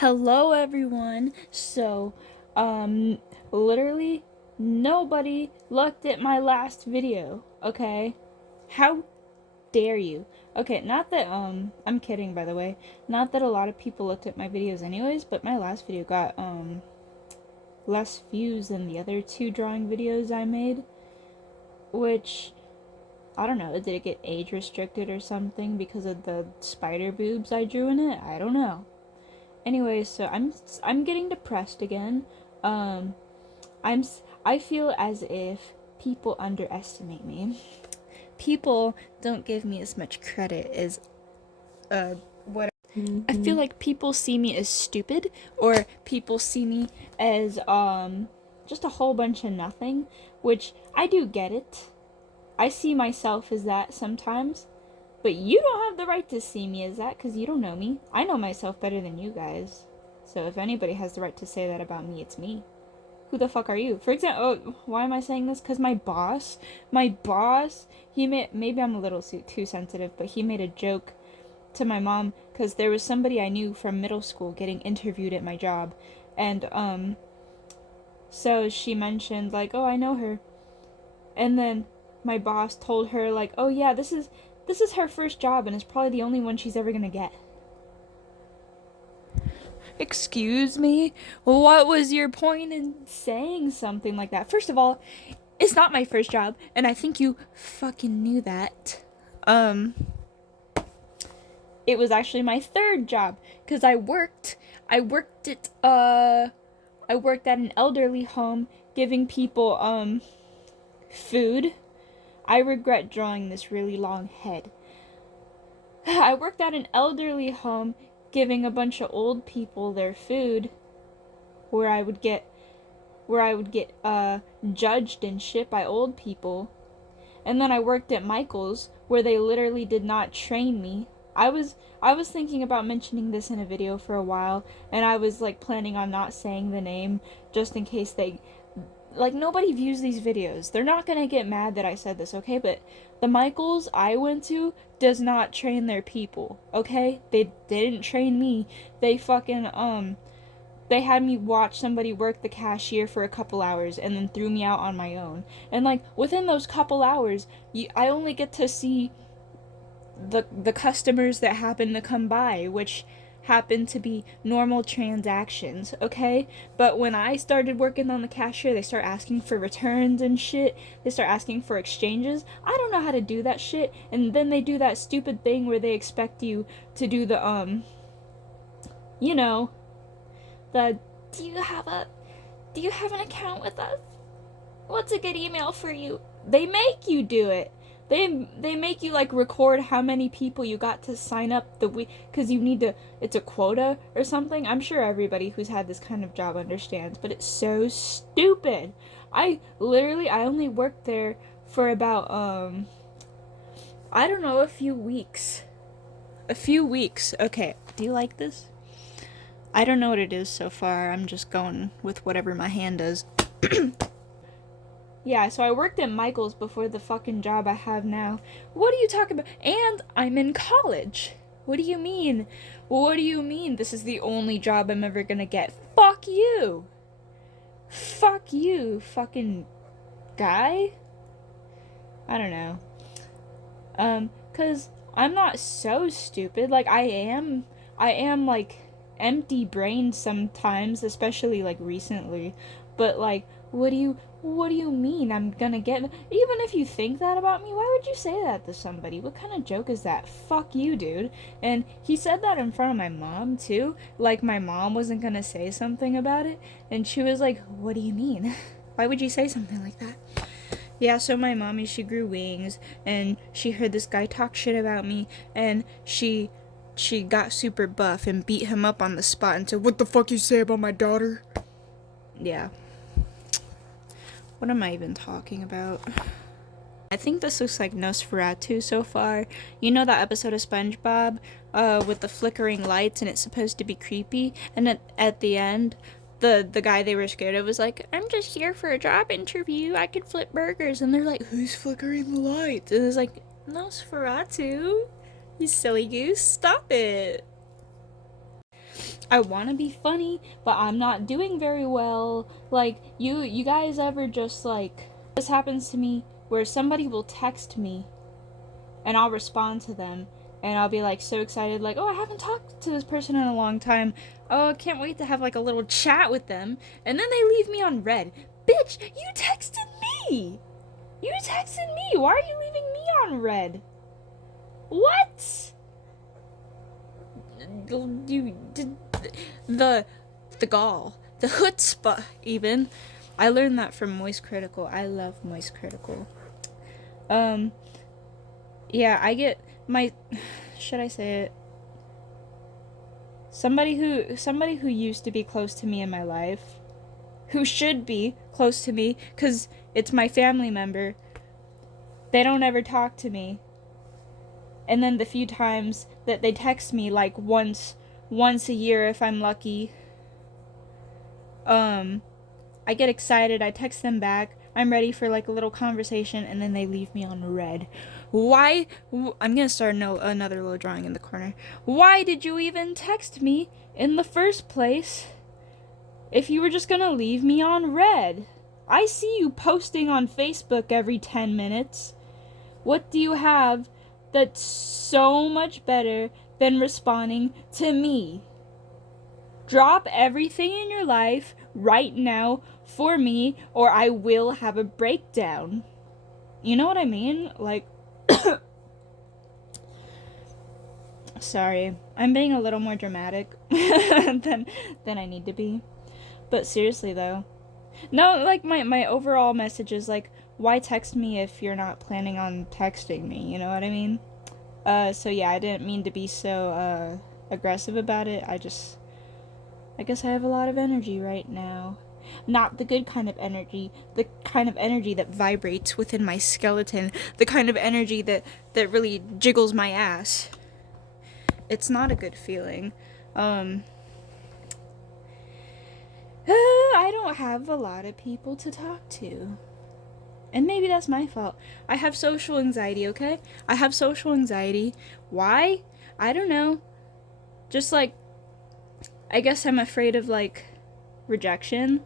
Hello everyone. Literally nobody looked at my last video, okay? How dare you? Okay, not that I'm kidding by the way. Not that a lot of people looked at my videos anyways, but my last video got less views than the other two drawing videos I made, which I don't know, did it get age restricted or something because of the spider boobs I drew in it? I don't know. Anyway, so I'm getting depressed again. Um, I'm I feel as if people underestimate me. People don't give me as much credit as what I feel like people see me as stupid, or people see me as just a whole bunch of nothing, which I do get it. I see myself as that sometimes, but you don't have the right to see me as that because you don't know me. I know myself better than you guys. So if anybody has the right to say that about me, it's me. Who the fuck are you? For example, why am I saying this? Because my boss, he made, maybe I'm a little too sensitive, but he made a joke to my mom because there was somebody I knew from middle school getting interviewed at my job. And, so she mentioned, like, oh, I know her. And then my boss told her, like, oh yeah, this is her first job and it's probably the only one she's ever gonna get. Excuse me? What was your point in saying something like that? First of all, it's not my first job, and I think you fucking knew that. It was actually my third job, because I worked at an elderly home giving people, food. I regret drawing this really long head. I worked at an elderly home giving a bunch of old people their food, where I would get judged and shit by old people. And then I worked at Michael's where they literally did not train me. I was thinking about mentioning this in a video for a while, and I was like planning on not saying the name just in case they, like, nobody views these videos. They're not gonna get mad that I said this, okay? But the Michaels I went to does not train their people, okay? They didn't train me. They fucking they had me watch somebody work the cashier for a couple hours and then threw me out on my own. And like within those couple hours, I only get to see the customers that happen to come by, which happen to be normal transactions, okay? But when I started working on the cashier, they start asking for returns and shit. They start asking for exchanges. I don't know how to do that shit. And then they do that stupid thing where they expect you to do the you know, the do you have an account with us? What's a good email for you? They make you do it. They make you like record how many people you got to sign up the week because you need to. It's a quota or something. I'm sure everybody who's had this kind of job understands, but it's so stupid. I only worked there for about I don't know, a few weeks. A few weeks. Okay. Do you like this? I don't know what it is so far. I'm just going with whatever my hand does. Yeah, so I worked at Michael's before the fucking job I have now. What are you talking about? And I'm in college. What do you mean? What do you mean this is the only job I'm ever gonna get? Fuck you! Fuck you, fucking guy? I don't know. Cause I'm not so stupid. Like, I am like empty brained sometimes, especially like recently. But like, what do you mean I'm gonna get, even if you think that about me, why would you say that to somebody? What kind of joke is that? Fuck you, dude. And he said that in front of my mom too, like my mom wasn't gonna say something about it, and she was like, what do you mean? Why would you say something like that? Yeah, so my mommy, she grew wings, and she heard this guy talk shit about me, and she got super buff and beat him up on the spot and said, what the fuck you say about my daughter? Yeah. What am I even talking about? I think this looks like Nosferatu so far. You know that episode of SpongeBob with the flickering lights, and it's supposed to be creepy, and at the end the guy they were scared of was like, I'm just here for a job interview, I could flip burgers, and they're like, who's flickering the lights? And it's like, Nosferatu, you silly goose, stop it. I want to be funny, but I'm not doing very well. Like, you guys ever just, like, this happens to me where somebody will text me and I'll respond to them and I'll be like so excited, like, oh, I haven't talked to this person in a long time. Oh, I can't wait to have like a little chat with them. And then they leave me on red. Bitch, you texted me! You texted me! Why are you leaving me on red? What? You did the gall, the chutzpah, even. I learned that from Moist Critical. I love Moist Critical. Yeah, I get my, should I say it? Somebody who used to be close to me in my life, who should be close to me, 'cause it's my family member. They don't ever talk to me. And then the few times that they text me, like once a year if I'm lucky, I get excited, I text them back, I'm ready for like a little conversation, and then they leave me on red. Why? I'm gonna start another little drawing in the corner. Why did you even text me in the first place if you were just gonna leave me on red? I see you posting on Facebook every 10 minutes. What do you have that's so much better than responding to me? Drop everything in your life right now for me, or I will have a breakdown. You know what I mean? Like, sorry, I'm being a little more dramatic than I need to be. But seriously though, no, like my overall message is like, why text me if you're not planning on texting me? You know what I mean? So yeah, I didn't mean to be so aggressive about it. I guess I have a lot of energy right now. Not the good kind of energy, the kind of energy that vibrates within my skeleton, the kind of energy that really jiggles my ass. It's not a good feeling. I don't have a lot of people to talk to. And maybe that's my fault. I have social anxiety, okay? I have social anxiety. Why? I don't know. Just like, I guess I'm afraid of like rejection,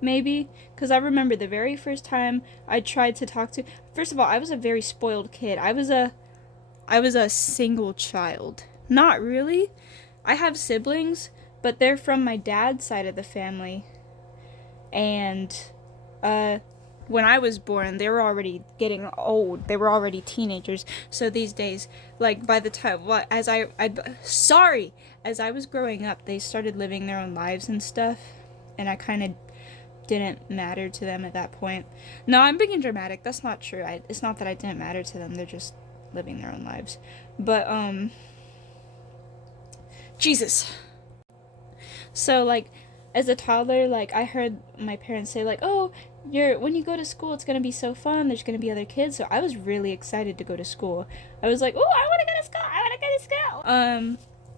maybe. Because I remember the very first time I tried to talk to, first of all, I was a very spoiled kid. I was a single child. Not really. I have siblings, but they're from my dad's side of the family. And when I was born, they were already getting old. They were already teenagers. So these days, like by the time, as I was growing up, they started living their own lives and stuff, and I kind of didn't matter to them at that point. No, I'm being dramatic. That's not true. It's not that I didn't matter to them. They're just living their own lives. But Jesus. So like, as a toddler, like I heard my parents say like, oh, when you go to school, it's gonna be so fun. There's gonna be other kids. So I was really excited to go to school. I was like, oh, I want to go to school. I want to go to school.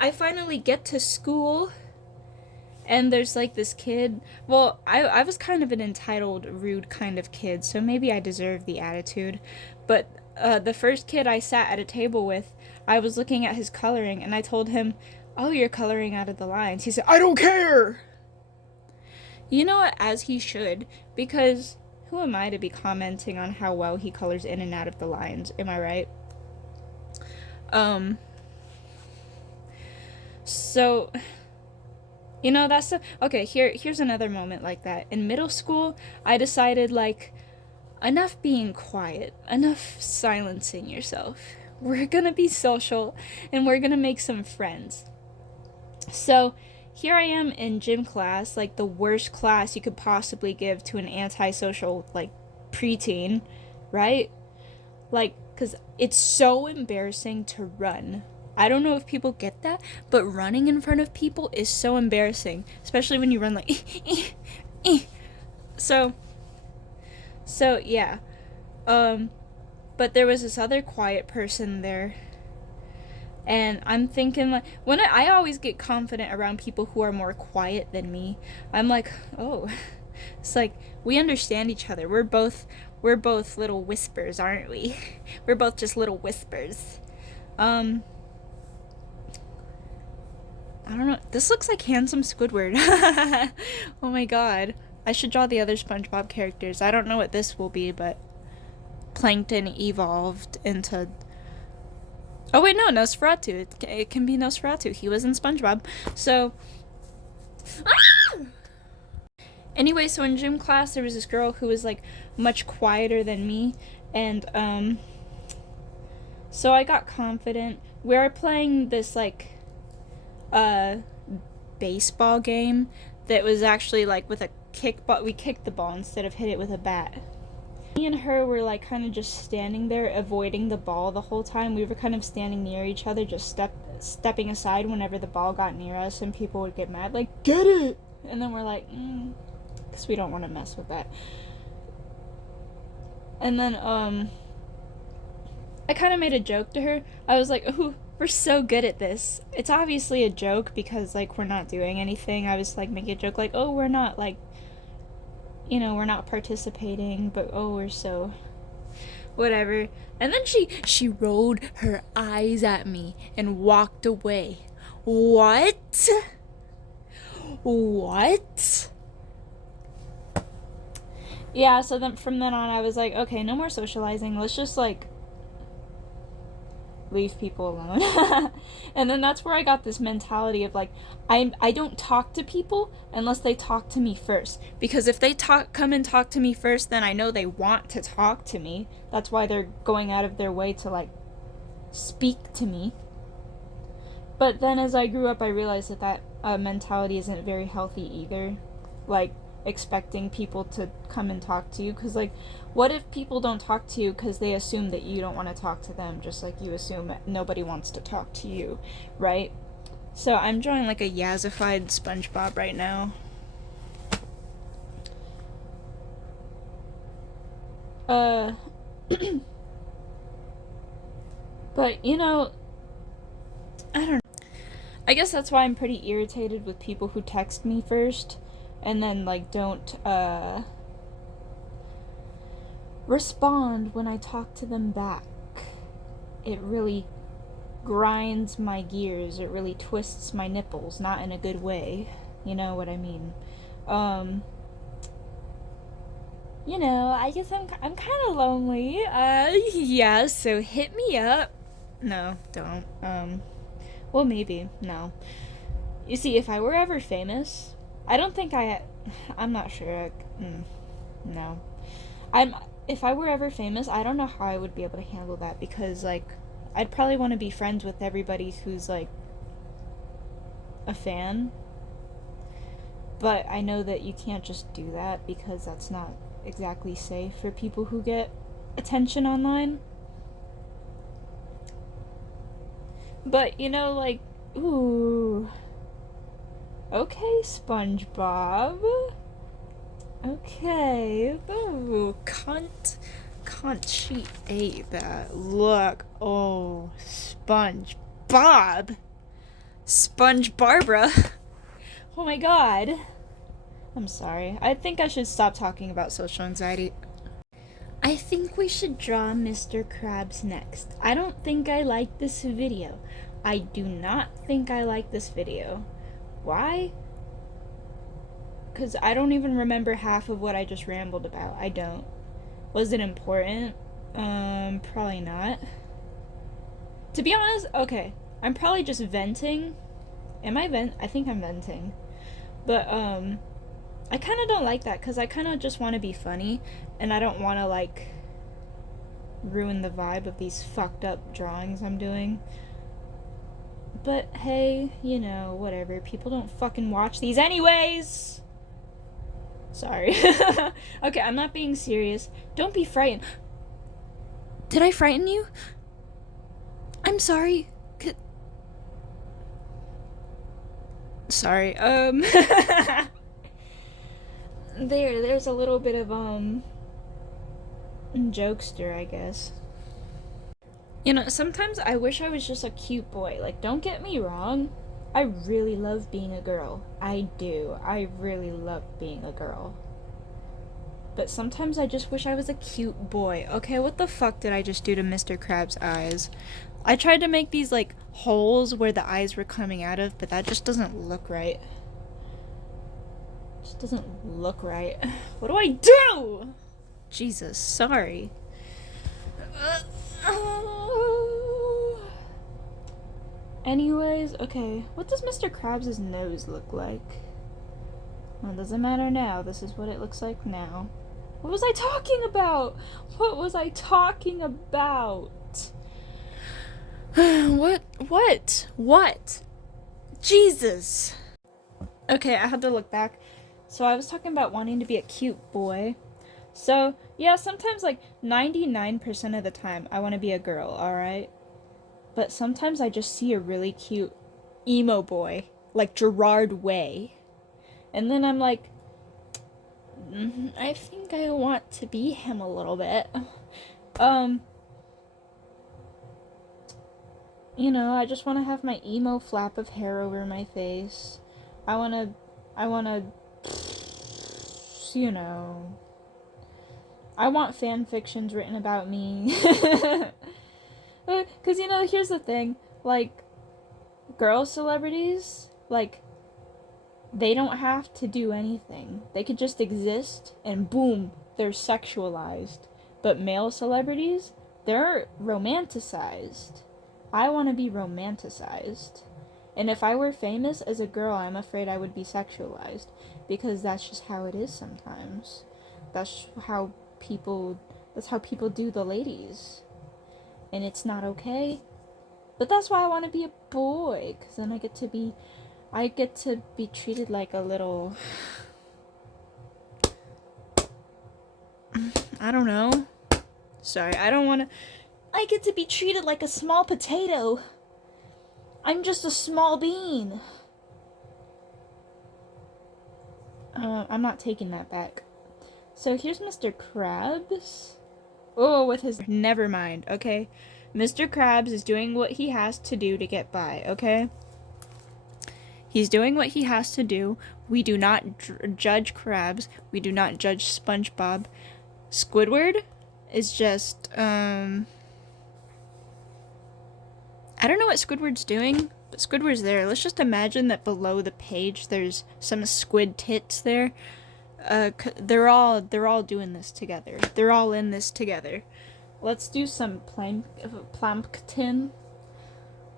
I finally get to school, and there's like this kid. Well, I was kind of an entitled, rude kind of kid, so maybe I deserve the attitude. But the first kid I sat at a table with, I was looking at his coloring, and I told him, oh, you're coloring out of the lines. He said, I don't care. You know what, as he should, because who am I to be commenting on how well he colors in and out of the lines, am I right? So, you know, okay, here's another moment like that. In middle school, I decided, like, enough being quiet, enough silencing yourself. We're gonna be social, and we're gonna make some friends. So, here I am in gym class, like the worst class you could possibly give to an antisocial, like, preteen, right? Like, because it's so embarrassing to run. I don't know if people get that, but running in front of people is so embarrassing, especially when you run like, so yeah. But there was this other quiet person there. And I'm thinking, like, when I always get confident around people who are more quiet than me. I'm like, oh, it's like, we understand each other. We're both little whispers, aren't we? We're both just little whispers. I I don't know. This looks like handsome Squidward. Oh my god. I should draw the other SpongeBob characters. I don't know what this will be, but Plankton evolved into... Oh wait, no, Nosferatu. It can be Nosferatu. He was in SpongeBob. So... Ah! Anyway, so in gym class, there was this girl who was, like, much quieter than me. And, so I got confident. We were playing this, like, baseball game that was actually, like, with a kickball. We kicked the ball instead of hit it with a bat. Me and her were, like, kind of just standing there, avoiding the ball the whole time. We were kind of standing near each other, just stepping aside whenever the ball got near us, and people would get mad, like, get it! And then we're like, because we don't want to mess with that. And then, I kind of made a joke to her. I was like, ooh, we're so good at this. It's obviously a joke because, like, we're not doing anything. I was, like, making a joke, like, oh, we're not, like, you know, we're not participating, but, oh, we're so... whatever. And then she rolled her eyes at me and walked away. What? What? Yeah, so then from then on I was like, okay, no more socializing. Let's just, like, leave people alone. And then that's where I got this mentality of, like, I don't talk to people unless they talk to me first. Because if they come and talk to me first, then I know they want to talk to me. That's why they're going out of their way to, like, speak to me. But then as I grew up, I realized that mentality isn't very healthy either. Like, expecting people to come and talk to you. Because, like, what if people don't talk to you because they assume that you don't want to talk to them, just like you assume nobody wants to talk to you, right? So I'm drawing, like, a yazified SpongeBob right now. But, you know, I don't know. I guess that's why I'm pretty irritated with people who text me first and then, like, don't, respond when I talk to them back. It really grinds my gears. It really twists my nipples, not in a good way. You know what I mean? You know, I guess I'm kind of lonely. Yeah, so hit me up. No, don't. Well, maybe. No. You see, if I were ever famous, I don't think I'm not sure. No. If I were ever famous, I don't know how I would be able to handle that because, like, I'd probably want to be friends with everybody who's, like, a fan. But I know that you can't just do that because that's not exactly safe for people who get attention online. But, you know, like, ooh. Okay, SpongeBob. Okay. Ooh, can't she ate that? Look. Oh, SpongeBob. Sponge Barbara. Oh my god. I'm sorry. I think I should stop talking about social anxiety. I think we should draw Mr. Krabs next. I don't think I like this video. I do not think I like this video. Why? Because I don't even remember half of what I just rambled about. I don't. Was it important? Probably not. To be honest, okay. I'm probably just venting. Am I I think I'm venting. But, I kind of don't like that because I kind of just want to be funny and I don't want to, like, ruin the vibe of these fucked up drawings I'm doing. But hey, you know, whatever. People don't fucking watch these anyways. Sorry. Okay, I'm not being serious. Don't be frightened. Did I frighten you? I'm sorry. Sorry. There's a little bit of jokester, I guess. You know, sometimes I wish I was just a cute boy. Like, don't get me wrong. I really love being a girl. I do. I really love being a girl. But sometimes I just wish I was a cute boy. Okay, what the fuck did I just do to Mr. Krabs' eyes? I tried to make these like holes where the eyes were coming out of, but that just doesn't look right. Just doesn't look right. What do I do? Jesus, sorry. Anyways, okay. What does Mr. Krabs' nose look like? Well, it doesn't matter now. This is what it looks like now. What was I talking about? What was I talking about? What? Jesus. Okay, I had to look back. So I was talking about wanting to be a cute boy. So, yeah, sometimes like 99% of the time I want to be a girl, alright? But sometimes I just see a really cute emo boy, like Gerard Way. And then I'm like, I think I want to be him a little bit. You know, I just want to have my emo flap of hair over my face. I want to, you know, I want fan fictions written about me. Because, you know, here's the thing, like, girl celebrities, like, they don't have to do anything. They could just exist, and boom, they're sexualized. But male celebrities, they're romanticized. I want to be romanticized. And if I were famous as a girl, I'm afraid I would be sexualized. Because that's just how it is sometimes. That's how people do the ladies. And it's not okay. But that's why I want to be a boy. Because then I get to be treated like a little, I don't know. Sorry, I get to be treated like a small potato. I'm just a small bean. I'm not taking that back. So here's Mr. Krabs. Oh, with his, never mind, okay? Mr. Krabs is doing what he has to do to get by, okay? He's doing what he has to do. We do not judge Krabs. We do not judge SpongeBob. Squidward is just, I don't know what Squidward's doing, but Squidward's there. Let's just imagine that below the page there's some squid tits there. They're all doing this together. They're all in this together. Let's do some plankton.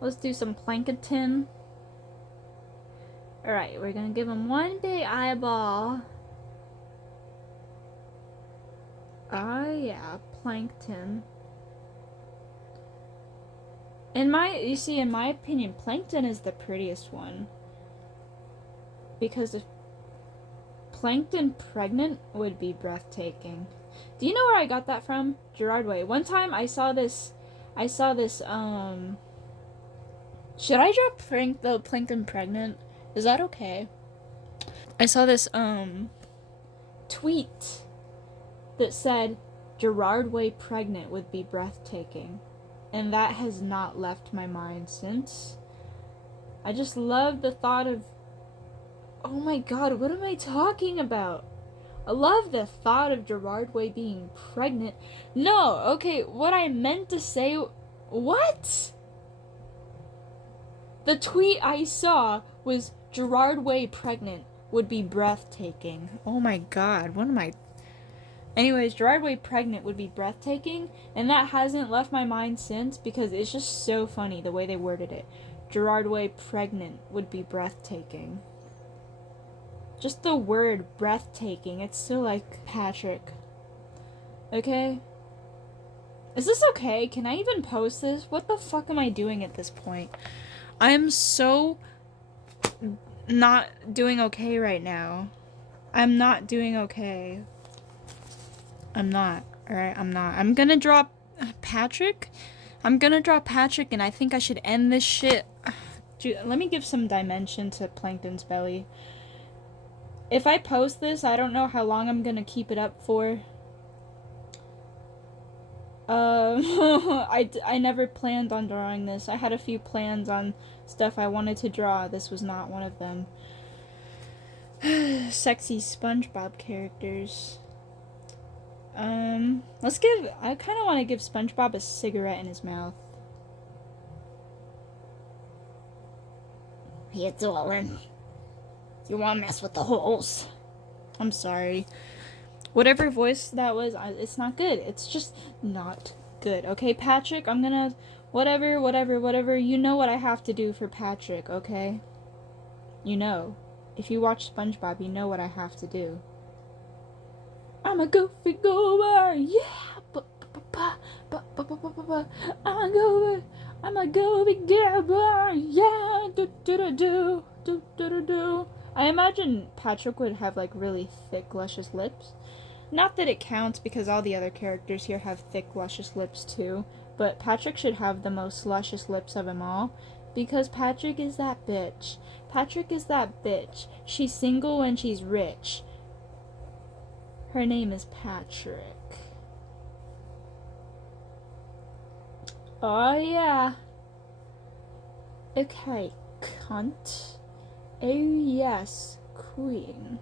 Let's do some plankton. Alright, we're gonna give him one big eyeball. Oh yeah, plankton. In my opinion, plankton is the prettiest one. Because if plankton pregnant would be breathtaking. Do you know where I got that from? Gerard Way. One time I saw this, should I drop the plankton pregnant? Is that okay? I saw this, tweet that said, Gerard Way pregnant would be breathtaking. And that has not left my mind since. I just love the thought of, oh my god, what am I talking about? I love the thought of Gerard Way being pregnant. No, okay, what I meant to say, what? The tweet I saw was Gerard Way pregnant would be breathtaking. Oh my god, what am I... Anyways, Gerard Way pregnant would be breathtaking, and that hasn't left my mind since because it's just so funny the way they worded it. Gerard Way pregnant would be breathtaking. Just the word breathtaking, it's still like Patrick. Okay? Is this okay? Can I even post this? What the fuck am I doing at this point? I am so not doing okay right now. I'm not doing okay. I'm not. Alright, I'm not. I'm gonna drop Patrick. I'm gonna drop Patrick, and I think I should end this shit. Dude, let me give some dimension to Plankton's belly. If I post this, I don't know how long I'm gonna keep it up for. I never planned on drawing this. I had a few plans on stuff I wanted to draw. This was not one of them. Sexy SpongeBob characters. I kind of want to give SpongeBob a cigarette in his mouth. you doing? You want to mess with the holes? I'm sorry. Whatever voice that was, it's not good. It's just not good. Okay, Patrick, I'm gonna... Whatever. You know what I have to do for Patrick, okay? You know. If you watch SpongeBob, you know what I have to do. I'm a goofy goober, yeah! I'm a goofy goober, yeah! Do. I imagine Patrick would have, like, really thick, luscious lips. Not that it counts, because all the other characters here have thick, luscious lips, too. But Patrick should have the most luscious lips of them all. Because Patrick is that bitch. Patrick is that bitch. She's single and she's rich. Her name is Patrick. Oh, yeah. Okay, cunt. Oh, yes, queen.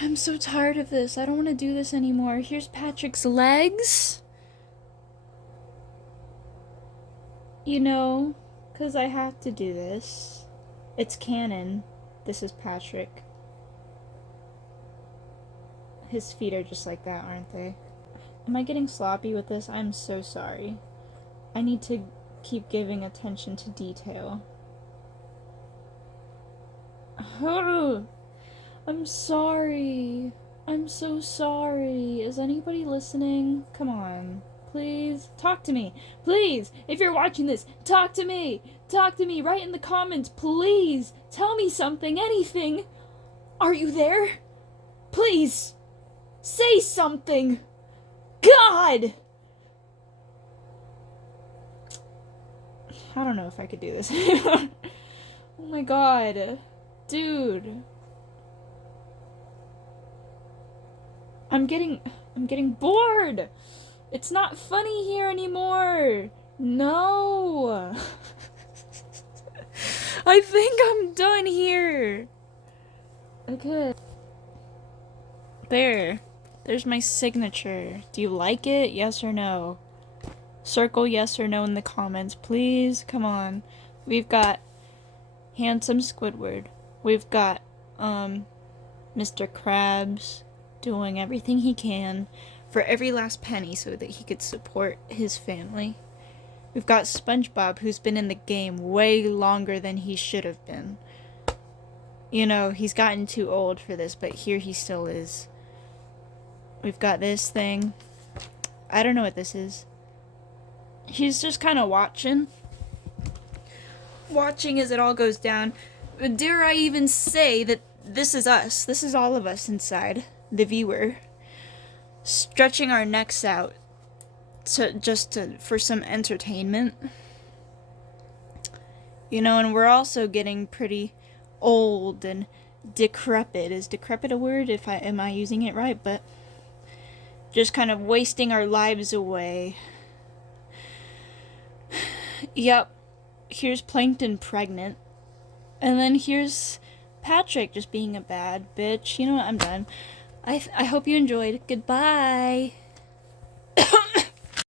I'm so tired of this. I don't want to do this anymore. Here's Patrick's legs. You know, because I have to do this. It's canon. This is Patrick. His feet are just like that, aren't they? Am I getting sloppy with this? I'm so sorry. I need to keep giving attention to detail. Oh, I'm sorry. I'm so sorry. Is anybody listening? Come on. Please, talk to me. Please, if you're watching this, talk to me. Talk to me. Write in the comments. Please, tell me something, anything. Are you there? Please, say something. God! I don't know if I could do this anymore. Oh my god. Dude. I'm getting bored. It's not funny here anymore. No. I think I'm done here. Okay. There's my signature. Do you like it? Yes or no? Circle yes or no in the comments, please. Come on. We've got handsome Squidward. We've got Mr. Krabs doing everything he can for every last penny so that he could support his family. We've got SpongeBob, who's been in the game way longer than he should have been. You know, he's gotten too old for this, but here he still is. We've got this thing. I don't know what this is. He's just kind of watching as it all goes down. Dare I even say that this is us. This is all of us inside, the viewer, stretching our necks out for some entertainment. You know, and we're also getting pretty old and decrepit. Is decrepit a word? Am I using it right? But just kind of wasting our lives away. Yep. Here's Plankton pregnant. And then here's Patrick just being a bad bitch. You know what? I'm done. I hope you enjoyed. Goodbye.